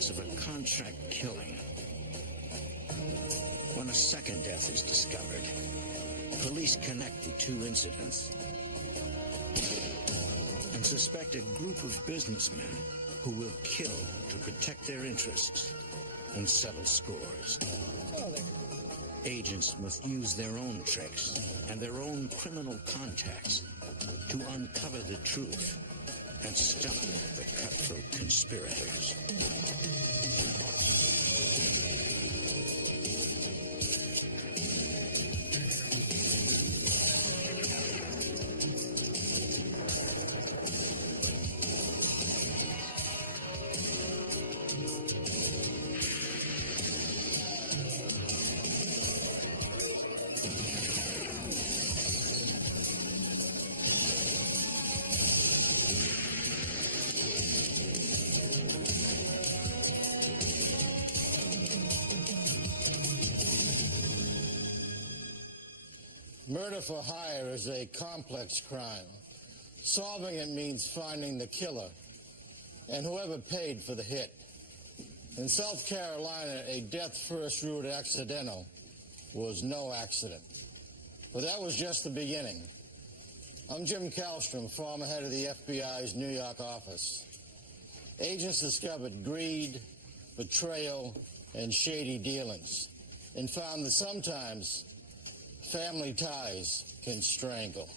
evidence of a contract killing. When a second death is discovered, police connect the two incidents and suspect a group of businessmen who will kill to protect their interests and settle scores. Agents must use their own tricks and their own criminal contacts to uncover the truth and stop the cutthroat conspirators. Murder for hire is a complex crime. Solving it means finding the killer and whoever paid for the hit. In South Carolina, a death first ruled accidental was no accident. But that was just the beginning. I'm Jim Kallstrom, former head of the FBI's New York office. Agents discovered greed, betrayal, and shady dealings, and found that sometimes family ties can strangle.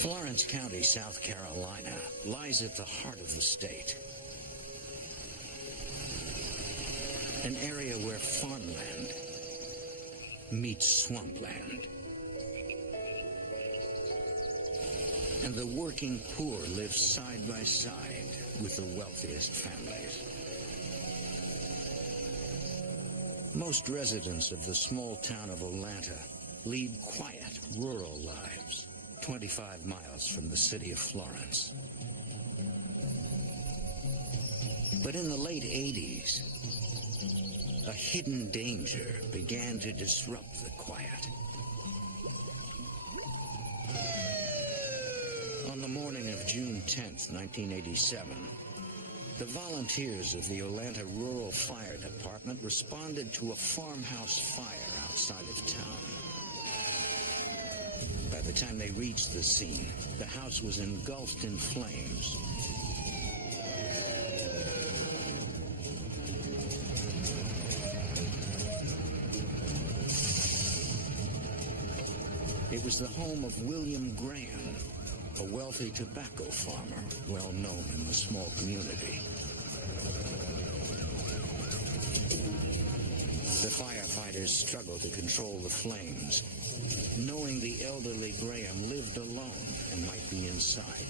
Florence County, South Carolina, lies at the heart of the state. An area where farmland meets swampland. And the working poor live side by side with the wealthiest families. Most residents of the small town of Atlanta lead quiet, rural lives, 25 miles from the city of Florence. But in the late 80s, a hidden danger began to disrupt the quiet. On the morning of June 10th, 1987, the volunteers of the Atlanta Rural Fire Department responded to a farmhouse fire outside of town. By the time they reached the scene, the house was engulfed in flames. It was the home of William Graham, a wealthy tobacco farmer well known in the small community. The firefighters struggled to control the flames, knowing the elderly Graham lived alone and might be inside.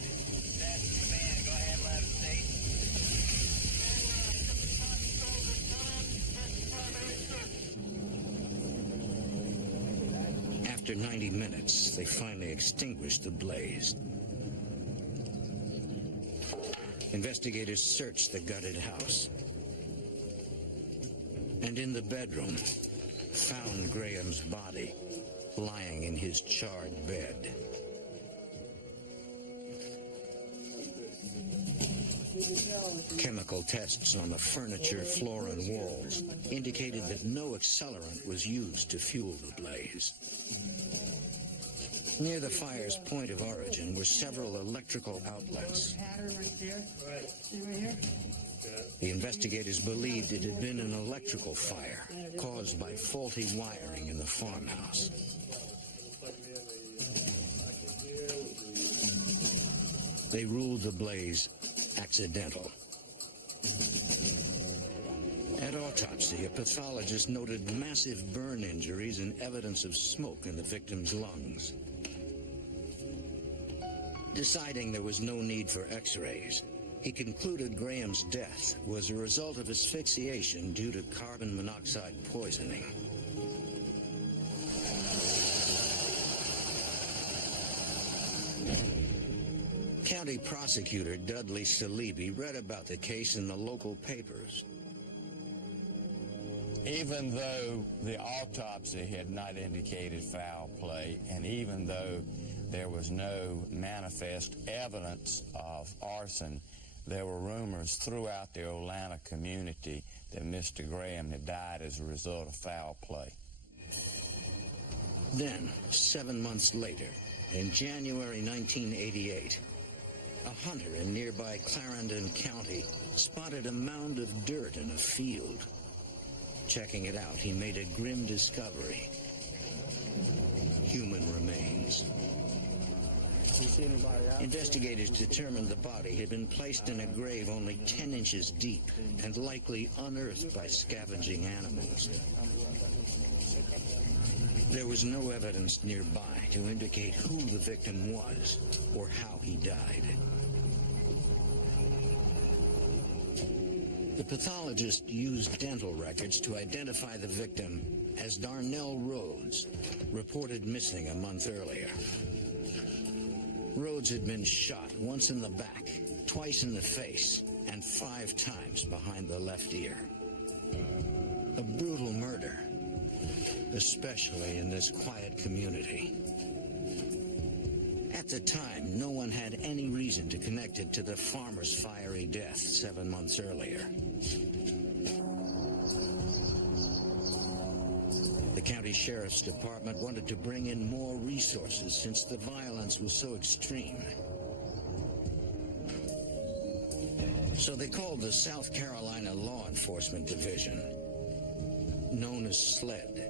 After 90 minutes, they finally extinguished the blaze. Investigators searched the gutted house, and in the bedroom, found Graham's body lying in his charred bed. Chemical tests on the furniture, floor, and walls indicated that no accelerant was used to fuel the blaze. Near the fire's point of origin were several electrical outlets. The investigators believed it had been an electrical fire caused by faulty wiring in the farmhouse. They ruled the blaze accidental. At autopsy, a pathologist noted massive burn injuries and evidence of smoke in the victim's lungs. Deciding there was no need for x-rays, he concluded Graham's death was a result of asphyxiation due to carbon monoxide poisoning. County Prosecutor Dudley Salibi read about the case in the local papers Even though the autopsy had not indicated foul play, and even though there was no manifest evidence of arson, there were rumors throughout the Atlanta community that Mr. Graham had died as a result of foul play. Then, 7 months later, in January 1988, a hunter in nearby Clarendon County spotted a mound of dirt in a field. Checking it out, he made a grim discovery. Human remains. You see anybody out? Investigators determined the body had been placed in a grave only 10 inches deep and likely unearthed by scavenging animals. There was no evidence nearby to indicate who the victim was or how he died. The pathologist used dental records to identify the victim as Darnell Rhodes, reported missing a month earlier. Rhodes had been shot once in the back, twice in the face, and 5 times behind the left ear. A brutal murder, especially in this quiet community. At the time, no one had any reason to connect it to the farmer's fiery death 7 months earlier. The county sheriff's department wanted to bring in more resources since the violence was so extreme. So they called the South Carolina Law Enforcement Division, known as SLED.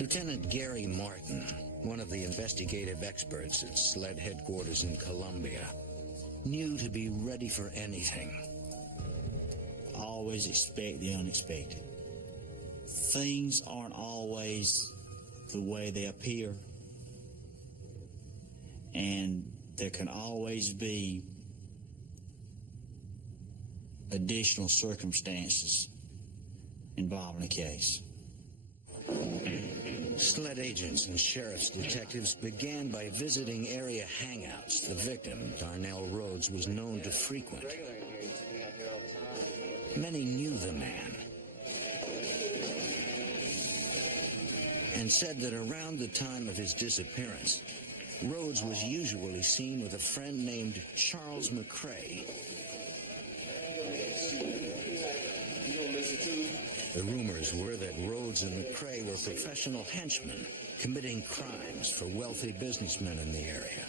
Lieutenant Gary Martin, one of the investigative experts at SLED headquarters in Columbia, knew to be ready for anything. Always expect the unexpected. Things aren't always the way they appear, and there can always be additional circumstances involving a case. SLED agents and sheriff's detectives began by visiting area hangouts the victim, Darnell Rhodes, was known to frequent. Many knew the man and said that around the time of his disappearance, Rhodes was usually seen with a friend named Charles McCrae. The rumors were that Rhodes and McCrae were professional henchmen committing crimes for wealthy businessmen in the area.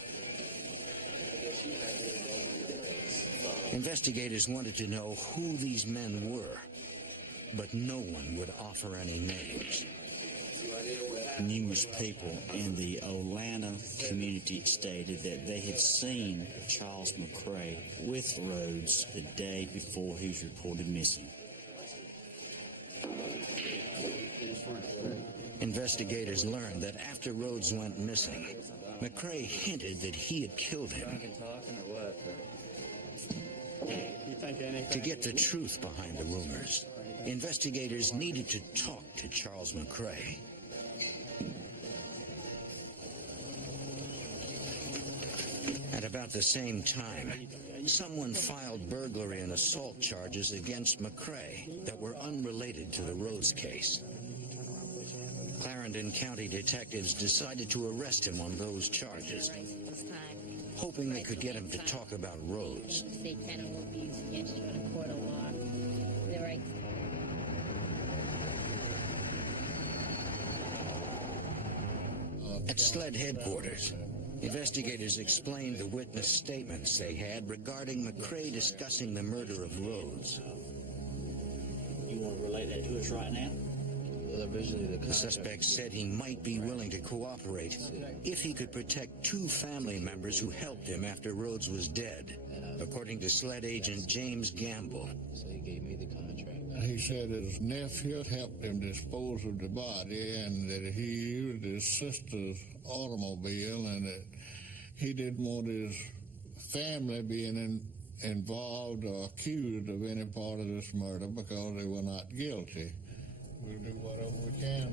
Investigators wanted to know who these men were, but no one would offer any names. Numerous people in the Atlanta community stated that they had seen Charles McCrae with Rhodes the day before he was reported missing. Investigators learned that after Rhodes went missing, McCrae hinted that he had killed him. To get the truth behind the rumors, investigators needed to talk to Charles McCrae. At about the same time, someone filed burglary and assault charges against McCrae that were unrelated to the Rhodes case. Clarendon County detectives decided to arrest him on those charges, hoping they could get him to talk about Rhodes. At SLED headquarters, investigators explained the witness statements they had regarding McCrae discussing the murder of Rhodes. You want to relate that to us right now? The suspect said he might be willing to cooperate if he could protect 2 family members who helped him after Rhodes was dead, according to SLED agent James Gamble. So he gave me the contract. He said his nephew helped him dispose of the body and that he used his sister's automobile and that he didn't want his family being involved or accused of any part of this murder because they were not guilty. We'll do whatever we can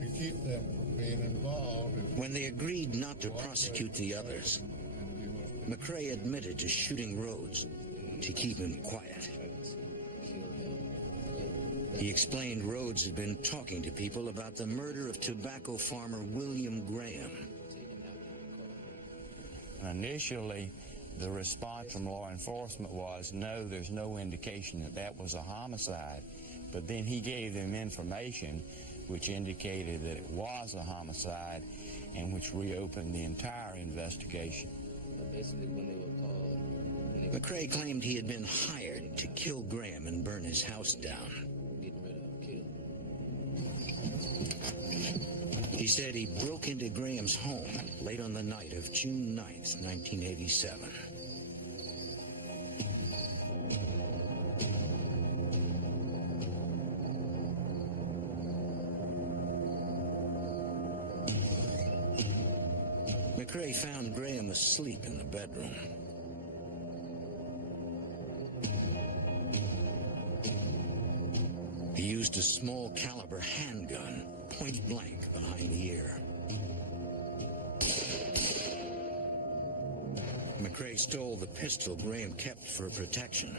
to keep them from being involved. When they agreed not to prosecute the others, McCrae admitted to shooting Rhodes to keep him quiet. He explained Rhodes had been talking to people about the murder of tobacco farmer William Graham. Initially, the response from law enforcement was, no, there's no indication that that was a homicide. But then he gave them information which indicated that it was a homicide and which reopened the entire investigation. Basically, when they were called... McCrae claimed he had been hired to kill Graham and burn his house down. He said he broke into Graham's home late on the night of June 9th, 1987. McCrae found Graham asleep in the bedroom. He used a small caliber handgun, point blank behind the ear. McCrae stole the pistol Graham kept for protection.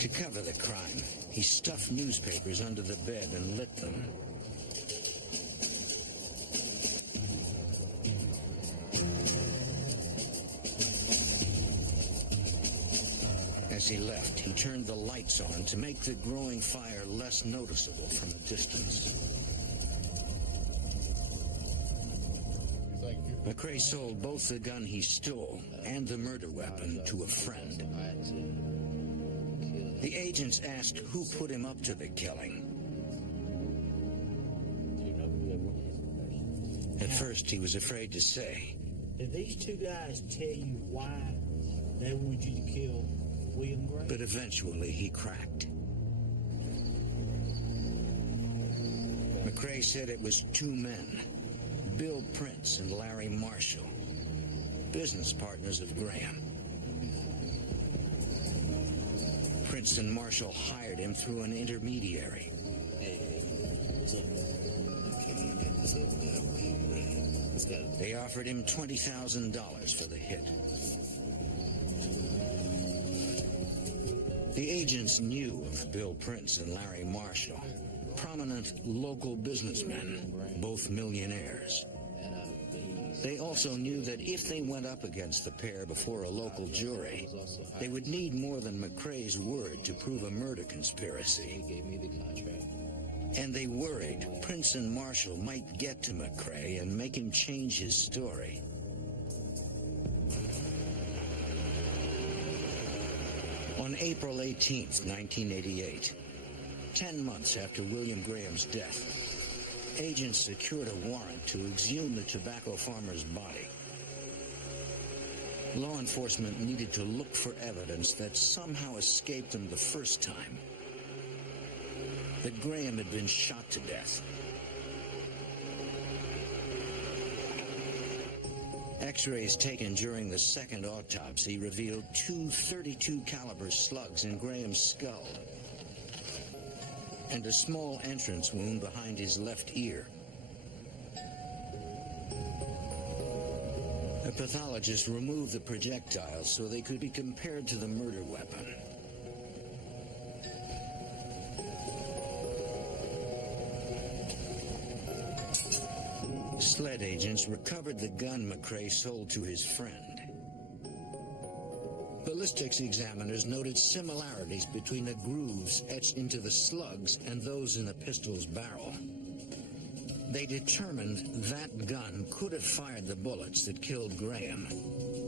To cover the crime, he stuffed newspapers under the bed and lit them. As he left, he turned the lights on to make the growing fire less noticeable from a distance. McCrae sold both the gun he stole and the murder weapon to a friend. The agents asked who put him up to the killing. At first, he was afraid to say. Did these two guys tell you why they wanted you to kill William Graham? But eventually, he cracked. McCrae said it was two men, Bill Prince and Larry Marshall, business partners of Graham. Prince and Marshall hired him through an intermediary. They offered him $20,000 for the hit. The agents knew of Bill Prince and Larry Marshall, prominent local businessmen, both millionaires. They also knew that if they went up against the pair before a local jury, they would need more than McCrae's word to prove a murder conspiracy. And they worried Prince and Marshall might get to McCrae and make him change his story. On April 18th, 1988, 10 months after William Graham's death, agents secured a warrant to exhume the tobacco farmer's body. Law enforcement needed to look for evidence that somehow escaped them the first time. That Graham had been shot to death. X-rays taken during the second autopsy revealed two .32 caliber slugs in Graham's skull and a small entrance wound behind his left ear. A pathologist removed the projectiles so they could be compared to the murder weapon. Sled agents recovered the gun McCrae sold to his friend. Ballistics examiners noted similarities between the grooves etched into the slugs and those in the pistol's barrel. They determined that gun could have fired the bullets that killed Graham.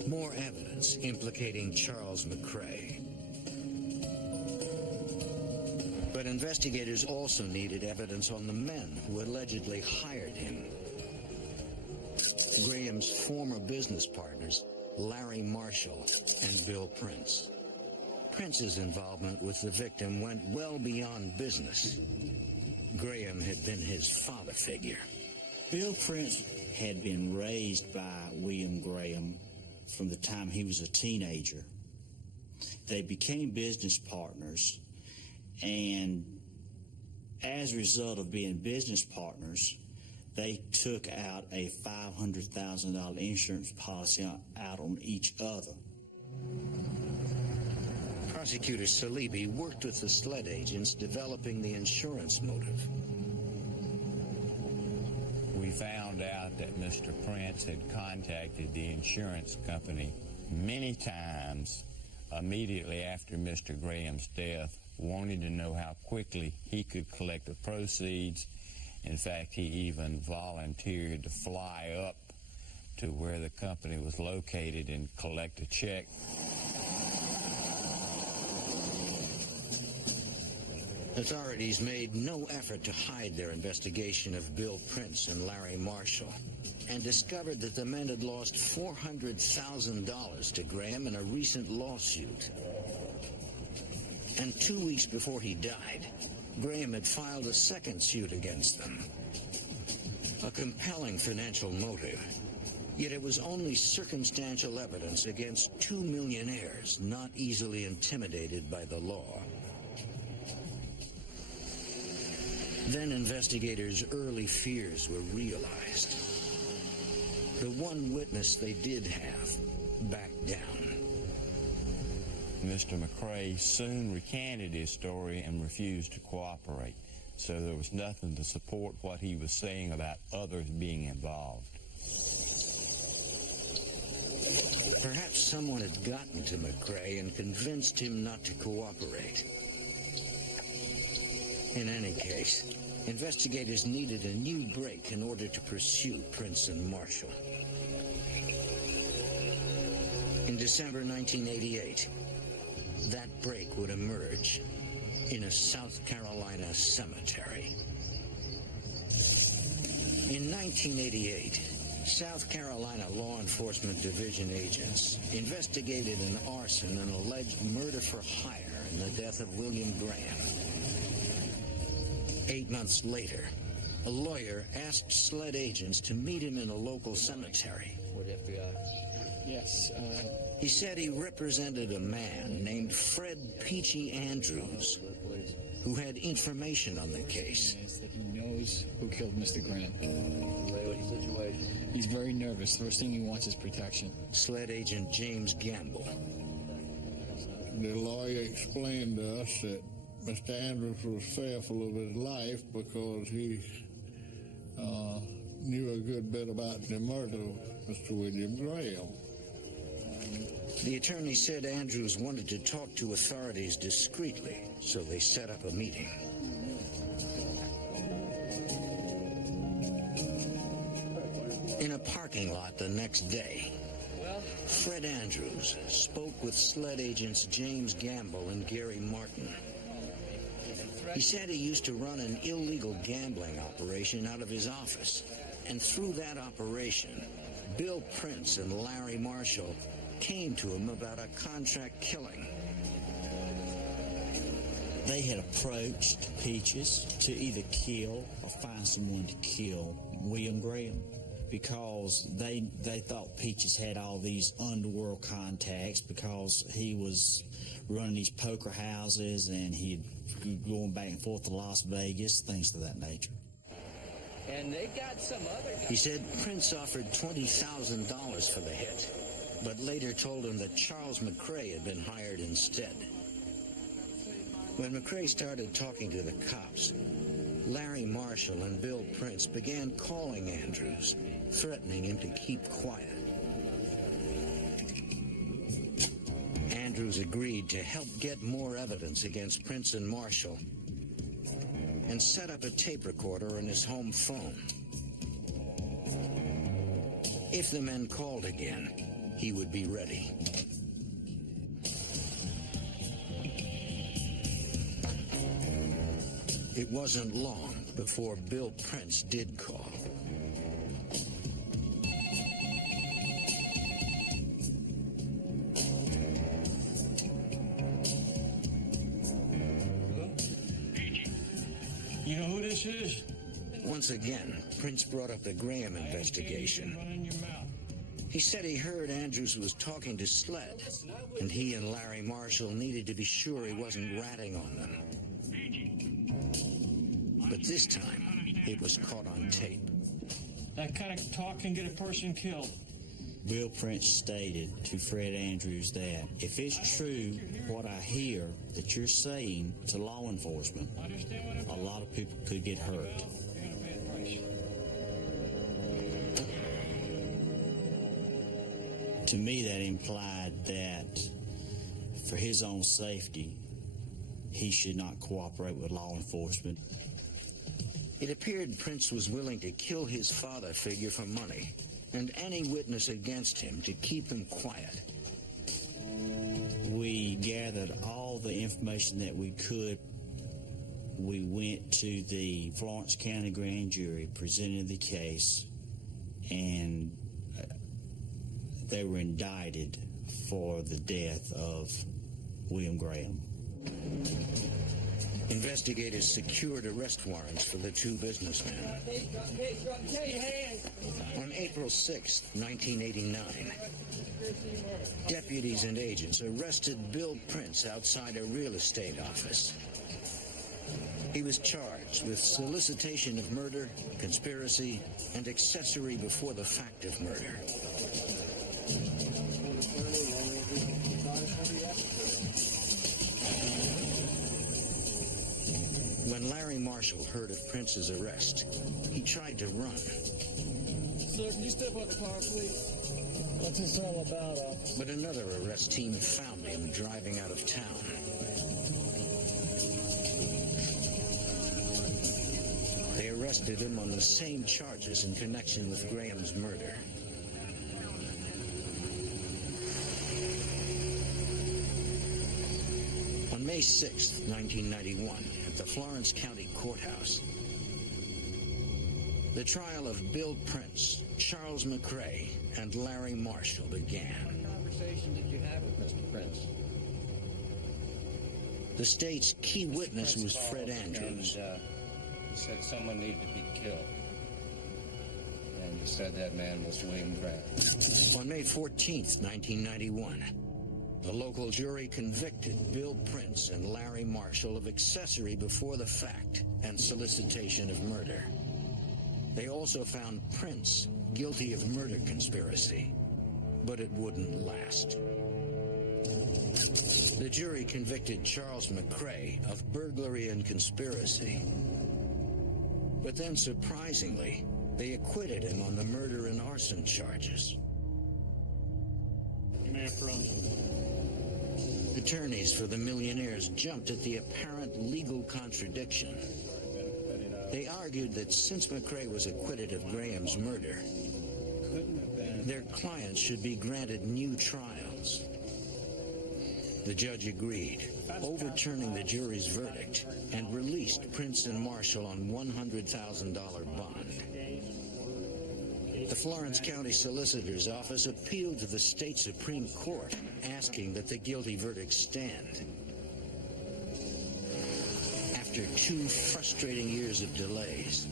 More evidence implicating Charles McCrae. But investigators also needed evidence on the men who allegedly hired him. Graham's former business partners, Larry Marshall and Bill Prince. Prince's involvement with the victim went well beyond business. Graham had been his father figure. Bill Prince had been raised by William Graham from the time he was a teenager. They became business partners, and as a result of being business partners, they took out a $500,000 insurance policy out on each other. Prosecutor Salibi worked with the sled agents developing the insurance motive. We found out that Mr. Prince had contacted the insurance company many times immediately after Mr. Graham's death, wanting to know how quickly he could collect the proceeds. In fact, he even volunteered to fly up to where the company was located and collect a check. Authorities made no effort to hide their investigation of Bill Prince and Larry Marshall, and discovered that the men had lost $400,000 to Graham in a recent lawsuit. And 2 weeks before he died, Graham had filed a second suit against them. A compelling financial motive, yet it was only circumstantial evidence against two millionaires not easily intimidated by the law. Then investigators' early fears were realized. The one witness they did have backed down. Mr. McCrae soon recanted his story and refused to cooperate, so there was nothing to support what he was saying about others being involved. Perhaps someone had gotten to McCrae and convinced him not to cooperate. In any case, investigators needed a new break in order to pursue Prince and Marshall. In December 1988, that break would emerge in a South Carolina cemetery. In 1988, South Carolina Law Enforcement Division agents investigated an arson and alleged murder for hire in the death of William Graham. 8 months later, a lawyer asked sled agents to meet him in a local cemetery. What FBI? Yes. He said he represented a man named Fred Peachy Andrews, who had information on the case. Is that he knows who killed Mr. Graham. What's the situation? He's very nervous. The first thing he wants is protection. Sled agent James Gamble. The lawyer explained to us that Mr. Andrews was fearful of his life because he knew a good bit about the murder of Mr. William Graham. The attorney said Andrews wanted to talk to authorities discreetly, so they set up a meeting. In a parking lot the next day, Fred Andrews spoke with sled agents James Gamble and Gary Martin. He said he used to run an illegal gambling operation out of his office, and through that operation, Bill Prince and Larry Marshall came to him about a contract killing. They had approached Peaches to either kill or find someone to kill William Graham because they thought Peaches had all these underworld contacts because he was running these poker houses and he'd going back and forth to Las Vegas, things of that nature. And they got some other guys. He said Prince offered $20,000 for the hit, but later told him that Charles McCrae had been hired instead. When McCrae started talking to the cops, Larry Marshall and Bill Prince began calling Andrews, threatening him to keep quiet. Andrews agreed to help get more evidence against Prince and Marshall and set up a tape recorder on his home phone. If the men called again, he would be ready. It wasn't long before Bill Prince did call. You know who this is? Once again, Prince brought up the Graham investigation. Run in your mouth. He said he heard Andrews was talking to Sled, and he and Larry Marshall needed to be sure he wasn't ratting on them. But this time, it was caught on tape. That kind of talk can get a person killed. Bill Prince stated to Fred Andrews that if it's true what I hear that you're saying to law enforcement, a lot of people could get hurt. To me, that implied that for his own safety, he should not cooperate with law enforcement. It appeared Prince was willing to kill his father figure for money, and any witness against him to keep him quiet. We gathered all the information that we could. We went to the Florence County Grand Jury, presented the case, and they were indicted for the death of William Graham. Investigators secured arrest warrants for the two businessmen. On April 6, 1989, deputies and agents arrested Bill Prince outside a real estate office. He was charged with solicitation of murder, conspiracy, and accessory before the fact of murder. When Larry Marshall heard of Prince's arrest, he tried to run. Sir, can you step up the car, please? What's this all about, officer? But another arrest team found him driving out of town. They arrested him on the same charges in connection with Graham's murder. On May 6, 1991, at the Florence County Courthouse, the trial of Bill Prince, Charles McCrae, and Larry Marshall began. What conversation did you have with Mr. Prince? The state's key witness was Fred Andrews. And, he said someone needed to be killed. And he said that man was William Graham. On May 14th, 1991, the local jury convicted Bill Prince and Larry Marshall of accessory before the fact and solicitation of murder. They also found Prince guilty of murder conspiracy, but it wouldn't last. The jury convicted Charles McCrae of burglary and conspiracy. But then, surprisingly, they acquitted him on the murder and arson charges. You may approach. Attorneys for the millionaires jumped at the apparent legal contradiction. They argued that since McCrae was acquitted of Graham's murder, their clients should be granted new trials. The judge agreed, overturning the jury's verdict, and released Prince and Marshall on $100,000 bond. The Florence County Solicitor's Office appealed to the state Supreme Court, asking that the guilty verdict stand. After 2 frustrating years of delays,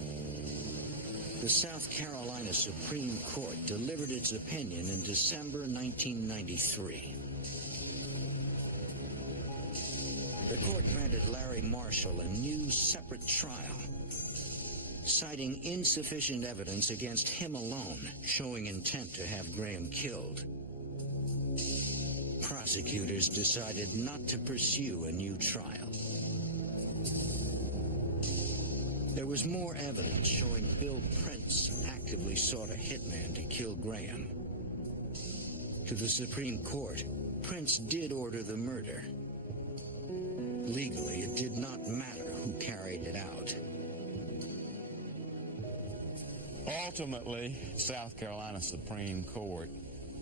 the South Carolina Supreme Court delivered its opinion in December 1993. The court granted Larry Marshall a new separate trial, citing insufficient evidence against him alone, showing intent to have Graham killed. Prosecutors decided not to pursue a new trial. There was more evidence showing Bill Prince actively sought a hitman to kill Graham. To the Supreme Court, Prince did order the murder. Legally, it did not matter who carried it out. Ultimately, South Carolina Supreme Court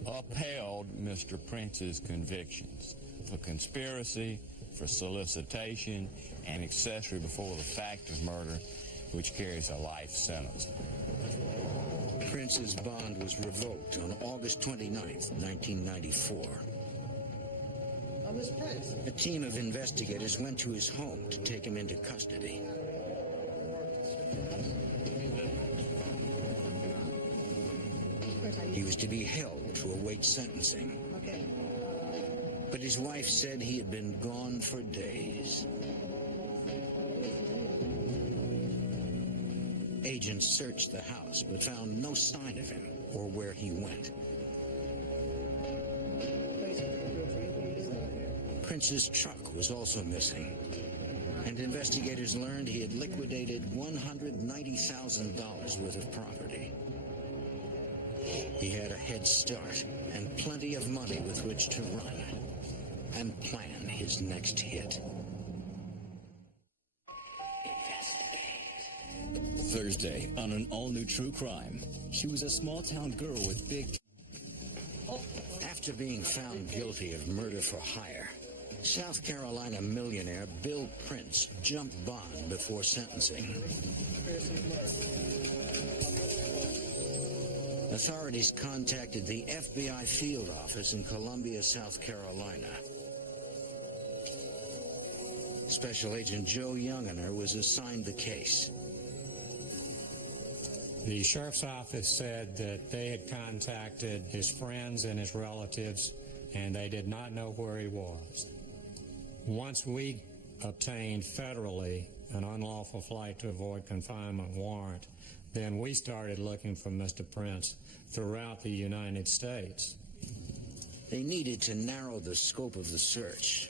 upheld Mr. Prince's convictions for conspiracy, for solicitation, and accessory before the fact of murder, which carries a life sentence. Prince's bond was revoked on August 29th, 1994. Miss Prince. A team of investigators went to his home to take him into custody. He was to be held to await sentencing. Okay. But his wife said he had been gone for days. Agents searched the house but found no sign of him or where he went. Prince's truck was also missing, and investigators learned he had liquidated $190,000 worth of property. He had a head start and plenty of money with which to run and plan his next hit. Thursday on an all-new true crime. She was a small-town girl with big... After being found guilty of murder for hire, South Carolina millionaire Bill Prince jumped bond before sentencing. Authorities contacted the FBI field office in Columbia, South Carolina. Special Agent Joe Youngener was assigned the case. The sheriff's office said that they had contacted his friends and his relatives, and they did not know where he was. Once we obtained federally an unlawful flight to avoid confinement warrant, then we started looking for Mr. Prince throughout the United States. They needed to narrow the scope of the search.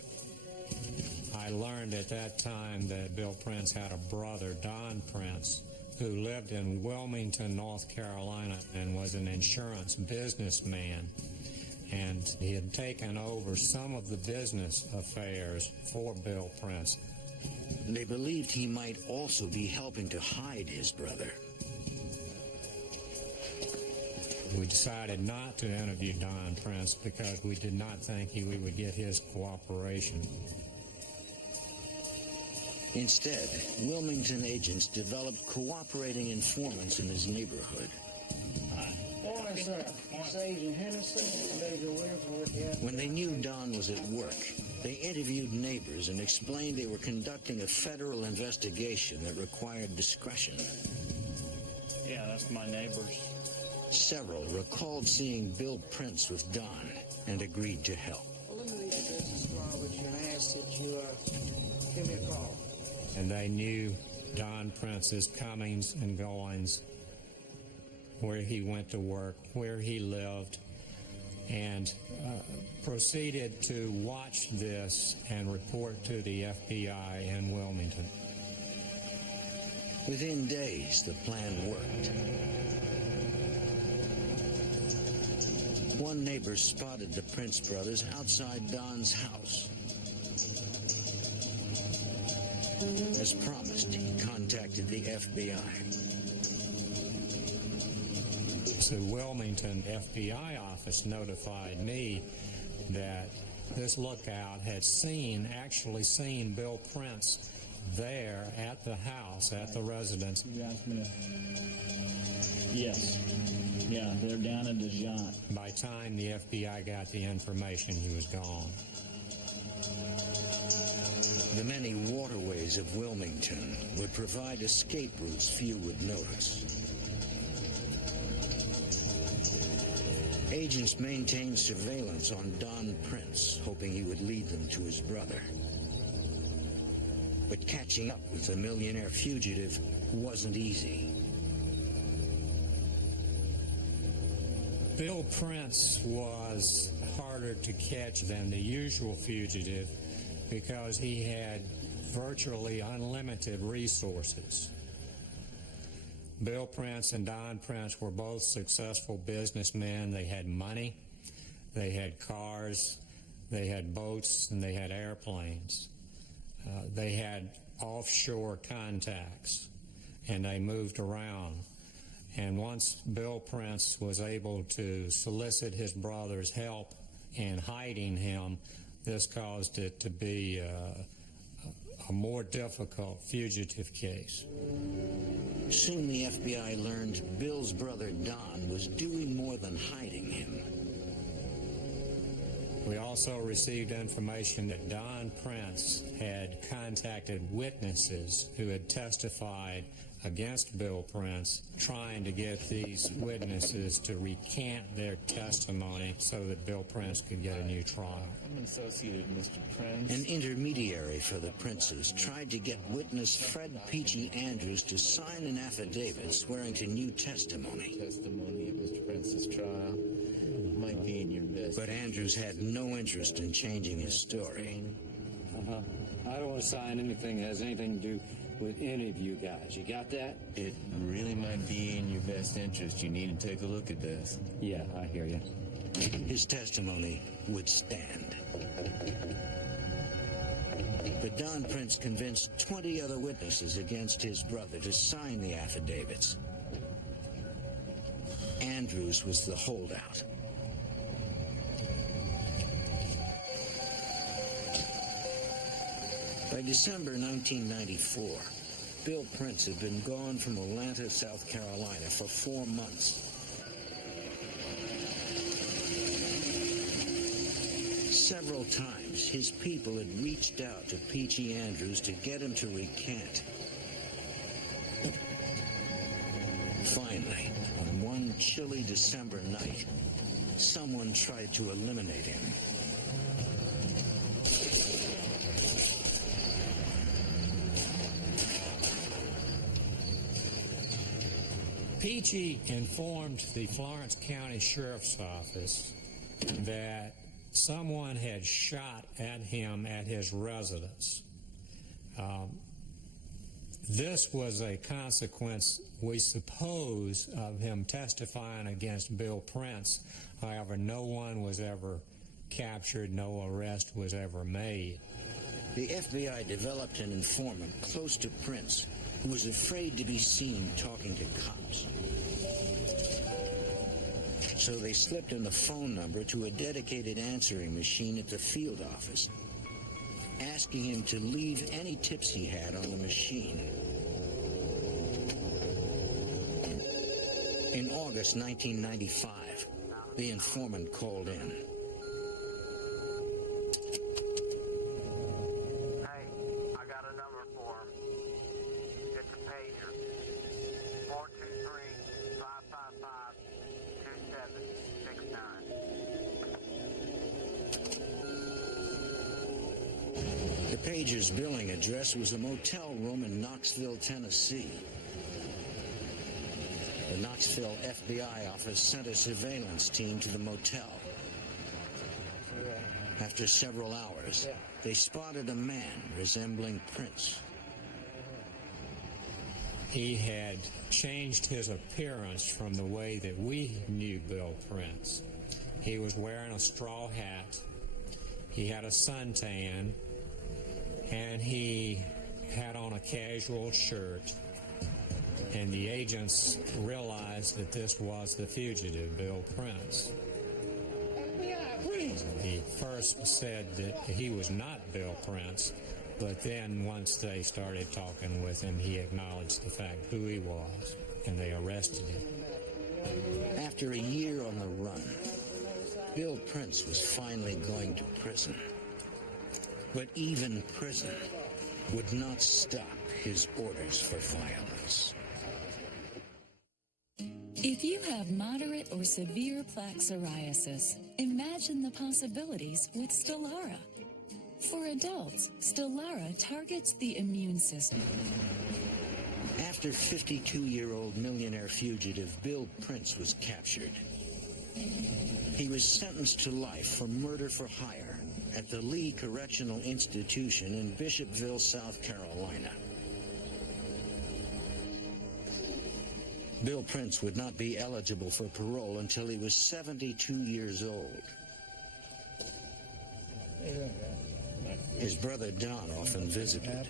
I learned at that time that Bill Prince had a brother, Don Prince, who lived in Wilmington, North Carolina, and was an insurance businessman. And he had taken over some of the business affairs for Bill Prince. They believed he might also be helping to hide his brother. We decided not to interview Don Prince because we did not think we would get his cooperation. Instead, Wilmington agents developed cooperating informants in his neighborhood. Morning, sir. It's Agent Henderson and Major Williams. When they knew Don was at work, they interviewed neighbors and explained they were conducting a federal investigation that required discretion. Yeah, that's my neighbors. Several recalled seeing Bill Prince with Don and agreed to help. Well, let me leave the business card with you and ask that you give me a call. And they knew Don Prince's comings and goings, where he went to work, where he lived, and proceeded to watch this and report to the FBI in Wilmington. Within days, the plan worked. One neighbor spotted the Prince brothers outside Don's house. As promised, he contacted the FBI. The Wilmington FBI office notified me that this lookout had actually seen Bill Prince there at the house, at the residence. You asked me to... Yes. Yeah, they're down in Dijon. By the time the FBI got the information, he was gone. The many waterways of Wilmington would provide escape routes few would notice. Agents maintained surveillance on Don Prince, hoping he would lead them to his brother. But catching up with the millionaire fugitive wasn't easy. Bill Prince was harder to catch than the usual fugitive because he had virtually unlimited resources. Bill Prince and Don Prince were both successful businessmen. They had money, they had cars, they had boats, and they had airplanes. They had offshore contacts, and they moved around. And once Bill Prince was able to solicit his brother's help in hiding him, this caused it to be a more difficult fugitive case. Soon the FBI learned Bill's brother Don was doing more than hiding him. We also received information that Don Prince had contacted witnesses who had testified against Bill Prince, trying to get these witnesses to recant their testimony so that Bill Prince could get a new trial. I'm an associate of Mr. Prince. An intermediary for the Princes tried to get witness Fred Peachy Andrews to sign an affidavit swearing to new testimony. Testimony at Mr. Prince's trial. might be in your best. But Andrews had no interest in changing his story. I don't want to sign anything that has anything to do with any of you guys. You got that? It really might be in your best interest. You need to take a look at this. Yeah, I hear you. His testimony would stand. But Don Prince convinced 20 other witnesses against his brother to sign the affidavits. Andrews was the holdout. By December 1994, Bill Prince had been gone from Atlanta, South Carolina for 4 months. Several times, his people had reached out to Peachy Andrews to get him to recant. Finally, on one chilly December night, someone tried to eliminate him. Peachy informed the Florence County Sheriff's Office that someone had shot at him at his residence. This was a consequence, we suppose, of him testifying against Bill Prince. However, no one was ever captured, no arrest was ever made. The FBI developed an informant close to Prince who was afraid to be seen talking to cops. So they slipped in the phone number to a dedicated answering machine at the field office, asking him to leave any tips he had on the machine. In August 1995, the informant called in. Hey, I got a number for him. It's a pager. 423-555-2769. The pager's billing address was a motel room in Knoxville, Tennessee. The Knoxville FBI office sent a surveillance team to the motel. After several hours, they spotted a man resembling Prince. He had changed his appearance from the way that we knew Bill Prince. He was wearing a straw hat, he had a suntan, and he had on a casual shirt. And the agents realized that this was the fugitive, Bill Prince. He first said that he was not Bill Prince, but then once they started talking with him, he acknowledged the fact who he was, and they arrested him. After a year on the run, Bill Prince was finally going to prison. But even prison would not stop his orders for violence. If you have moderate or severe plaque psoriasis, imagine the possibilities with Stelara. For adults, Stelara targets the immune system. After 52-year-old millionaire fugitive Bill Prince was captured, he was sentenced to life for murder for hire at the Lee Correctional Institution in Bishopville, South Carolina. Bill Prince would not be eligible for parole until he was 72 years old. His brother Don often visited.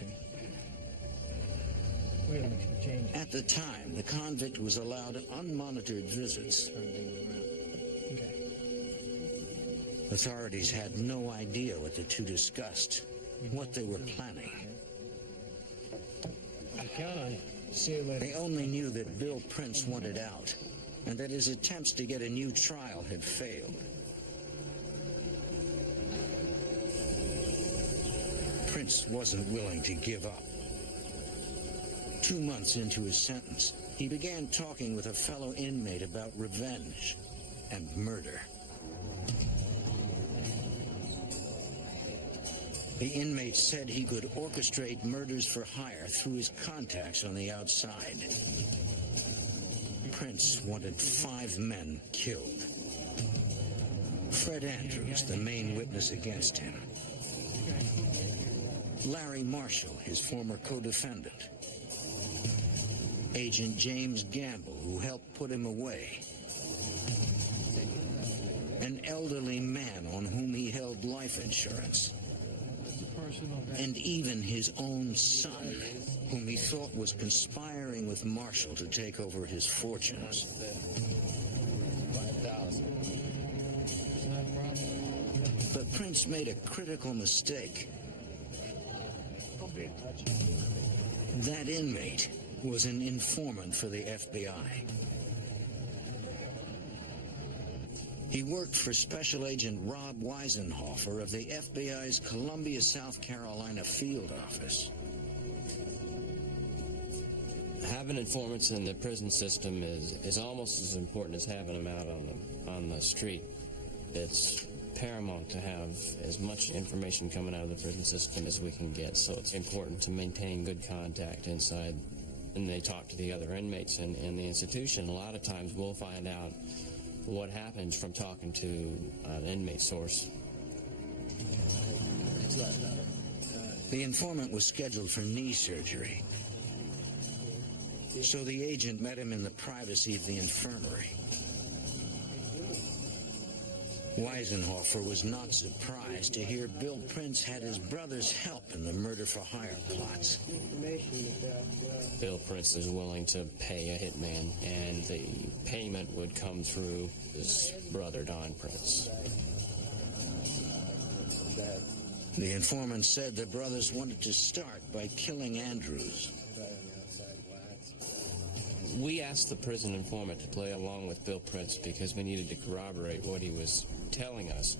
At the time, the convict was allowed unmonitored visits. Authorities had no idea what the two discussed, what they were planning. They only knew that Bill Prince wanted out, and that his attempts to get a new trial had failed. Prince wasn't willing to give up. 2 months into his sentence, he began talking with a fellow inmate about revenge and murder. The inmate said he could orchestrate murders for hire through his contacts on the outside. Prince wanted 5 men killed. Fred Andrews, the main witness against him. Larry Marshall, his former co-defendant. Agent James Gamble, who helped put him away. An elderly man on whom he held life insurance. And even his own son, whom he thought was conspiring with Marshall to take over his fortunes. But Prince made a critical mistake. That inmate was an informant for the FBI. He worked for Special Agent Rob Weisenhofer of the FBI's Columbia, South Carolina field office. Having informants in the prison system is almost as important as having them out on the street. It's paramount to have as much information coming out of the prison system as we can get, so it's important to maintain good contact inside. And they talk to the other inmates in the institution. A lot of times we'll find out what happens from talking to an inmate source. The informant was scheduled for knee surgery, so the agent met him in the privacy of the infirmary. Weisenhofer was not surprised to hear Bill Prince had his brother's help in the murder-for-hire plots. Bill Prince is willing to pay a hitman, and the payment would come through his brother, Don Prince. The informant said the brothers wanted to start by killing Andrews. We asked the prison informant to play along with Bill Prince because we needed to corroborate what he was telling us.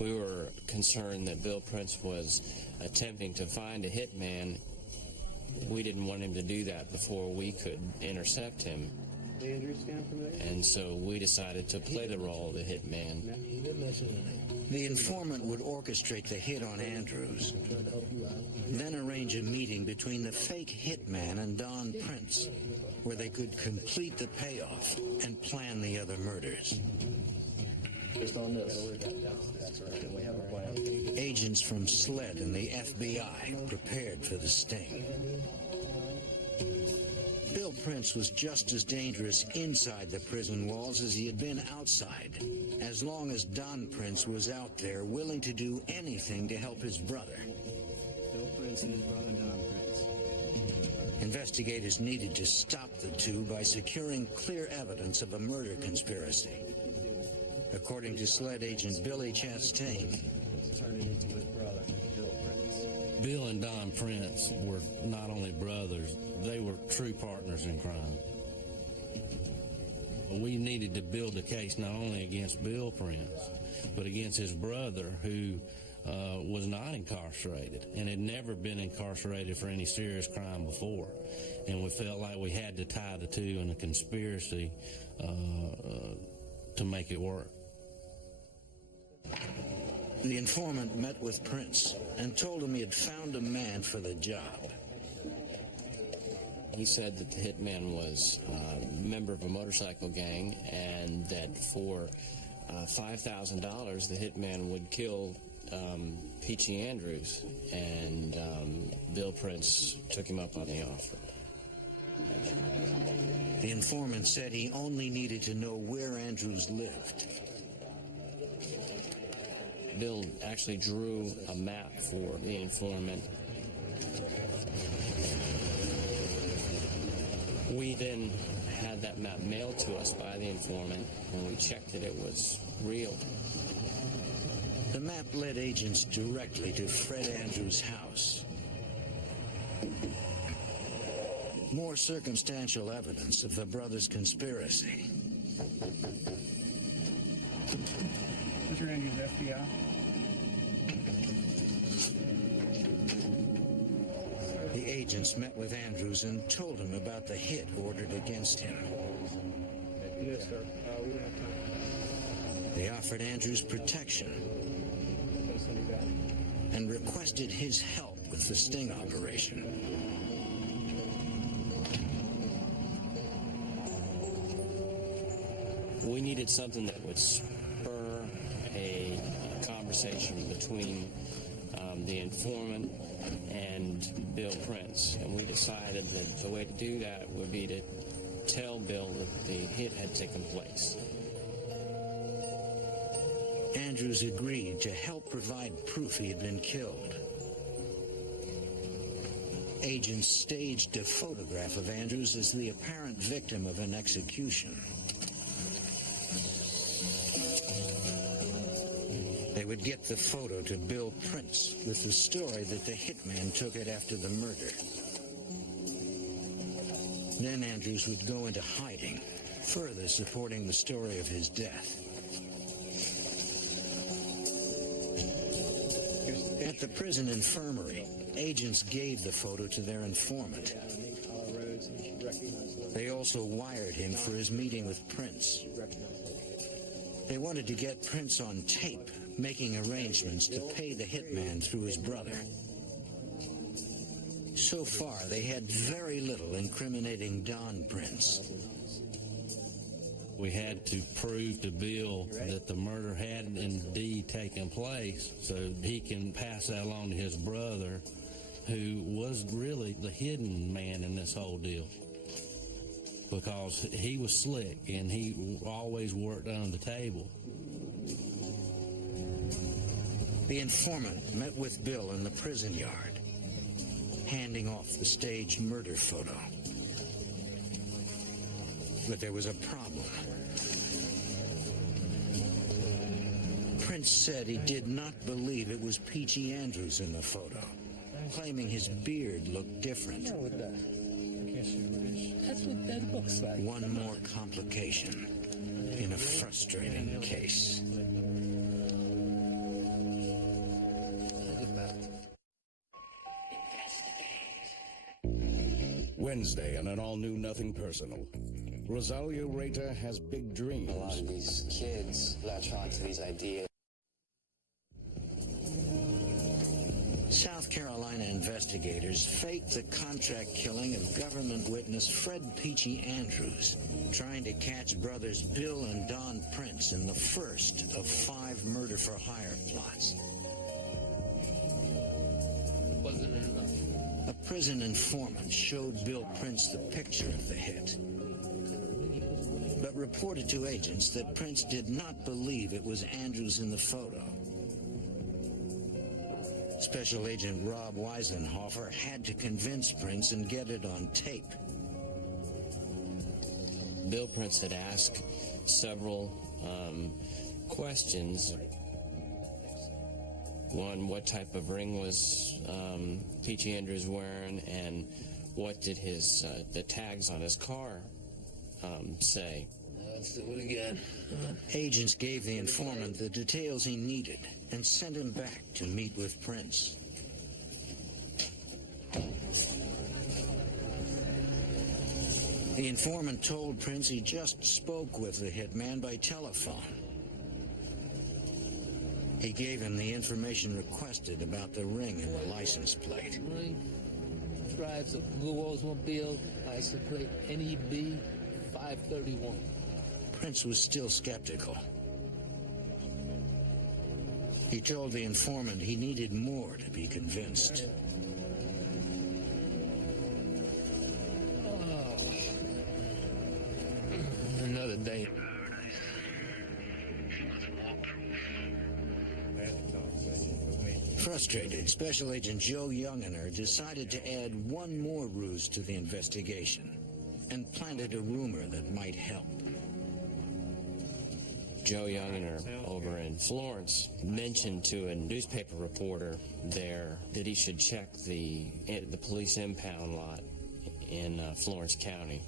We were concerned that Bill Prince was attempting to find a hitman. We didn't want him to do that before we could intercept him. And so we decided to play the role of the hitman. The informant would orchestrate the hit on Andrews, then arrange a meeting between the fake hitman and Don Prince, where they could complete the payoff and plan the other murders. Based on this, Agents from SLED and the FBI prepared for the sting. Bill Prince was just as dangerous inside the prison walls as he had been outside, as long as Don Prince was out there willing to do anything to help his brother. Bill Prince and his brother Don Prince. Investigators needed to stop the two by securing clear evidence of a murder conspiracy. According to SLED agent Billy Chastain, Bill and Don Prince were not only brothers, they were true partners in crime. We needed to build a case not only against Bill Prince, but against his brother, who was not incarcerated and had never been incarcerated for any serious crime before. And we felt like we had to tie the two in a conspiracy to make it work. The informant met with Prince and told him he had found a man for the job. He said that the hitman was a member of a motorcycle gang, and that for $5,000 the hitman would kill Peachy Andrews, and Bill Prince took him up on the offer. The informant said he only needed to know where Andrews lived. Bill actually drew a map for the informant. We then had that map mailed to us by the informant. When we checked it, it was real. The map led agents directly to Fred Andrews' house. More circumstantial evidence of the brothers' conspiracy. Mr. Andrews, FBI. The agents met with Andrews and told him about the hit ordered against him. Yes, sir. We don't have time. They offered Andrews protection and requested his help with the sting operation. We needed something that would a conversation between the informant and Bill Prince, and we decided that the way to do that would be to tell Bill that the hit had taken place. Andrews agreed to help provide proof he had been killed. Agents staged a photograph of Andrews as the apparent victim of an execution. They would get the photo to Bill Prince with the story that the hitman took it after the murder. Then Andrews would go into hiding, further supporting the story of his death. At the prison infirmary, agents gave the photo to their informant. They also wired him for his meeting with Prince. They wanted to get Prince on tape, making arrangements to pay the hitman through his brother. So far, they had very little incriminating Don Prince. We had to prove to Bill that the murder had indeed taken place so he can pass that along to his brother, who was really the hidden man in this whole deal, because he was slick and he always worked under the table. The informant met with Bill in the prison yard, handing off the staged murder photo. But there was a problem. Prince said he did not believe it was Peachy Andrews in the photo, claiming his beard looked different. That's what that looks like. One more complication in a frustrating case. Wednesday on an all-new Nothing Personal. Rosalia Reta has big dreams. A lot of these kids latch on to these ideas. South Carolina investigators faked the contract killing of government witness Fred Peachy Andrews, trying to catch brothers Bill and Don Prince in the first of 5 murder-for-hire plots. Wasn't enough. A prison informant showed Bill Prince the picture of the hit, but reported to agents that Prince did not believe it was Andrews in the photo. Special Agent Rob Weisenhofer had to convince Prince and get it on tape. Bill Prince had asked several questions. One, what type of ring was Peachy Andrews wearing, and what did his the tags on his car say? Let's do it again. Agents gave the informant the details he needed and sent him back to meet with Prince. The informant told Prince he just spoke with the hitman by telephone. He gave him the information requested about the ring and the license plate. Ring drives a blue Oldsmobile, license plate NEB 531. Prince was still skeptical. He told the informant he needed more to be convinced. Oh. Another day. Frustrated, Special Agent Joe Youngener decided to add one more ruse to the investigation and planted a rumor that might help. Joe Youngener over in Florence mentioned to a newspaper reporter there that he should check the police impound lot in Florence County.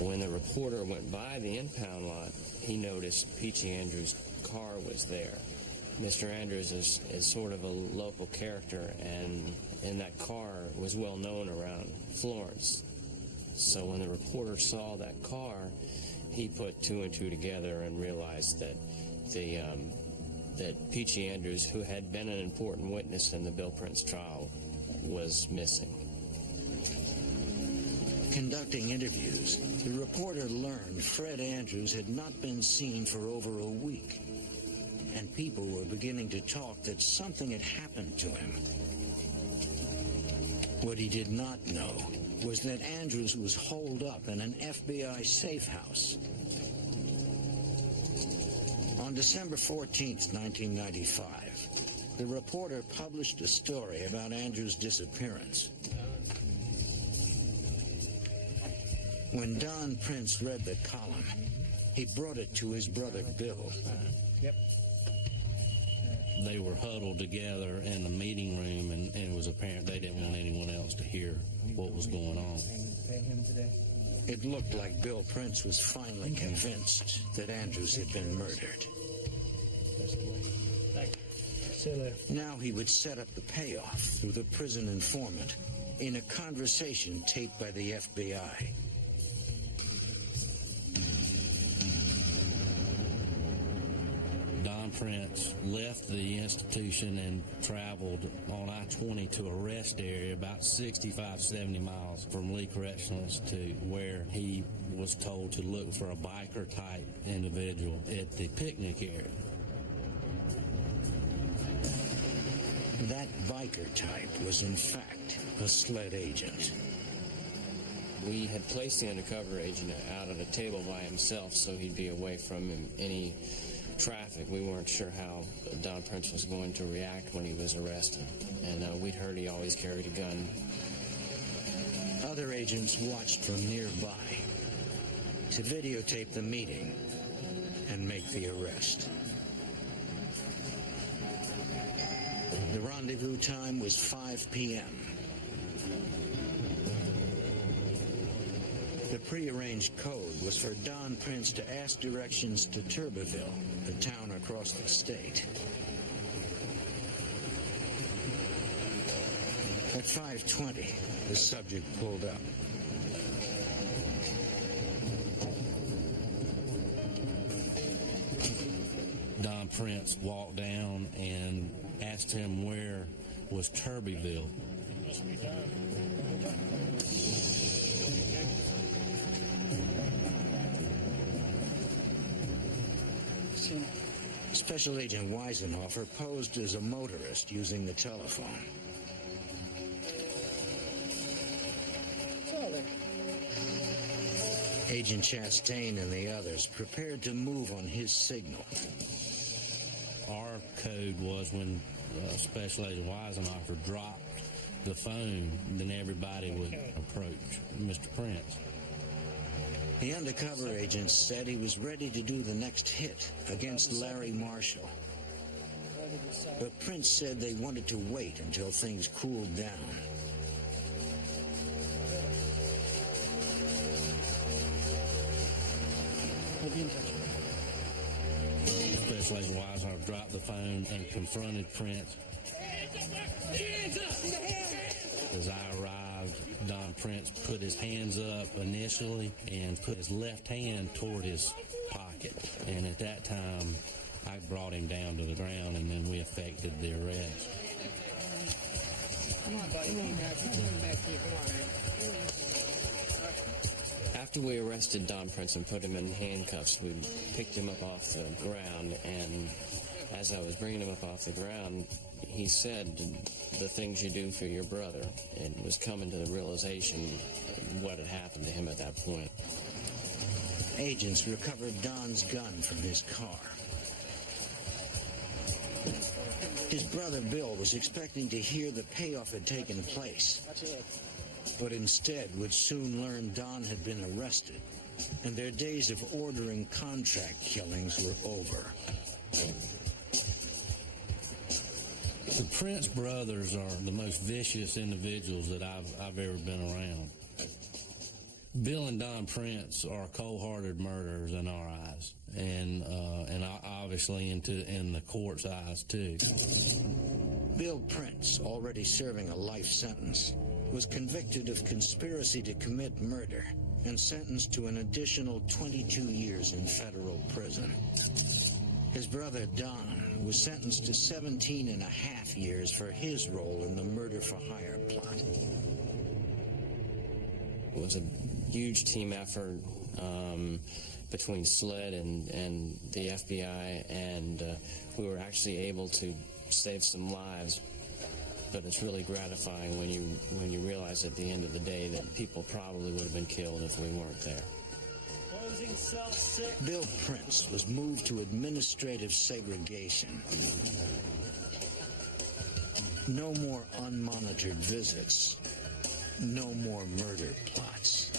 When the reporter went by the impound lot, he noticed Peachy Andrews' car was there. Mr. Andrews is sort of a local character, and that car was well known around Florence. So when the reporter saw that car, he put 2 and 2 together and realized that that Peachy Andrews, who had been an important witness in the Bill Prince trial, was missing. Conducting interviews, the reporter learned Fred Andrews had not been seen for over a week, and people were beginning to talk that something had happened to him. What he did not know was that Andrews was holed up in an FBI safe house. On December 14th, 1995, the reporter published a story about Andrews' disappearance. When Don Prince read the column, he brought it to his brother Bill. Yep. They were huddled together in the meeting room, and it was apparent they didn't want anyone else to hear what was going on. Pay him today. It looked like Bill Prince was finally convinced that Andrews had been murdered. See you later. Now he would set up the payoff through the prison informant in a conversation taped by the FBI. Don Prince left the institution and traveled on I-20 to a rest area about 65, 70 miles from Lee Correctional Institute, where he was told to look for a biker-type individual at the picnic area. That biker type was, in fact, a sled agent. We had placed the undercover agent out at a table by himself so he'd be away from any traffic. We weren't sure how Don Prince was going to react when he was arrested, and we'd heard he always carried a gun. Other agents watched from nearby to videotape the meeting and make the arrest. The rendezvous time was 5 p.m. The prearranged code was for Don Prince to ask directions to Turbeville, the town across the state. At 5:20, the subject pulled up. Don Prince walked down and asked him where was Turbeville. Special Agent Weisenhofer posed as a motorist using the telephone. Agent Chastain and the others prepared to move on his signal. Our code was when Special Agent Weisenhofer dropped the phone, then everybody would approach Mr. Prince. The undercover agent said he was ready to do the next hit against Larry Marshall. But Prince said they wanted to wait until things cooled down. Special Agent Weisenhofer dropped the phone and confronted Prince. As I arrived, Don Prince put his hands up initially and put his left hand toward his pocket. And at that time, I brought him down to the ground, and then we effected the arrest. Come on, buddy. Come on, back. Come back here. Come on, man. After we arrested Don Prince and put him in handcuffs, we picked him up off the ground, and as I was bringing him up off the ground, he said the things you do for your brother, and was coming to the realization of what had happened to him at that point. Agents recovered Don's gun from his car. His brother Bill was expecting to hear the payoff had taken place, but instead would soon learn Don had been arrested, and their days of ordering contract killings were over. The Prince brothers are the most vicious individuals that I've ever been around. Bill and Don Prince are cold-hearted murderers in our eyes, and obviously in the court's eyes too. Bill Prince, already serving a life sentence, was convicted of conspiracy to commit murder and sentenced to an additional 22 years in federal prison. His brother Don was sentenced to 17 and a half years for his role in the murder-for-hire plot. It was a huge team effort between SLED and the FBI, and we were actually able to save some lives. But it's really gratifying when you realize at the end of the day that people probably would have been killed if we weren't there. Bill Prince was moved to administrative segregation. No more unmonitored visits. No more murder plots.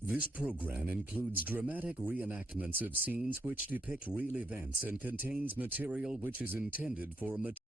This program includes dramatic reenactments of scenes which depict real events and contains material which is intended for mature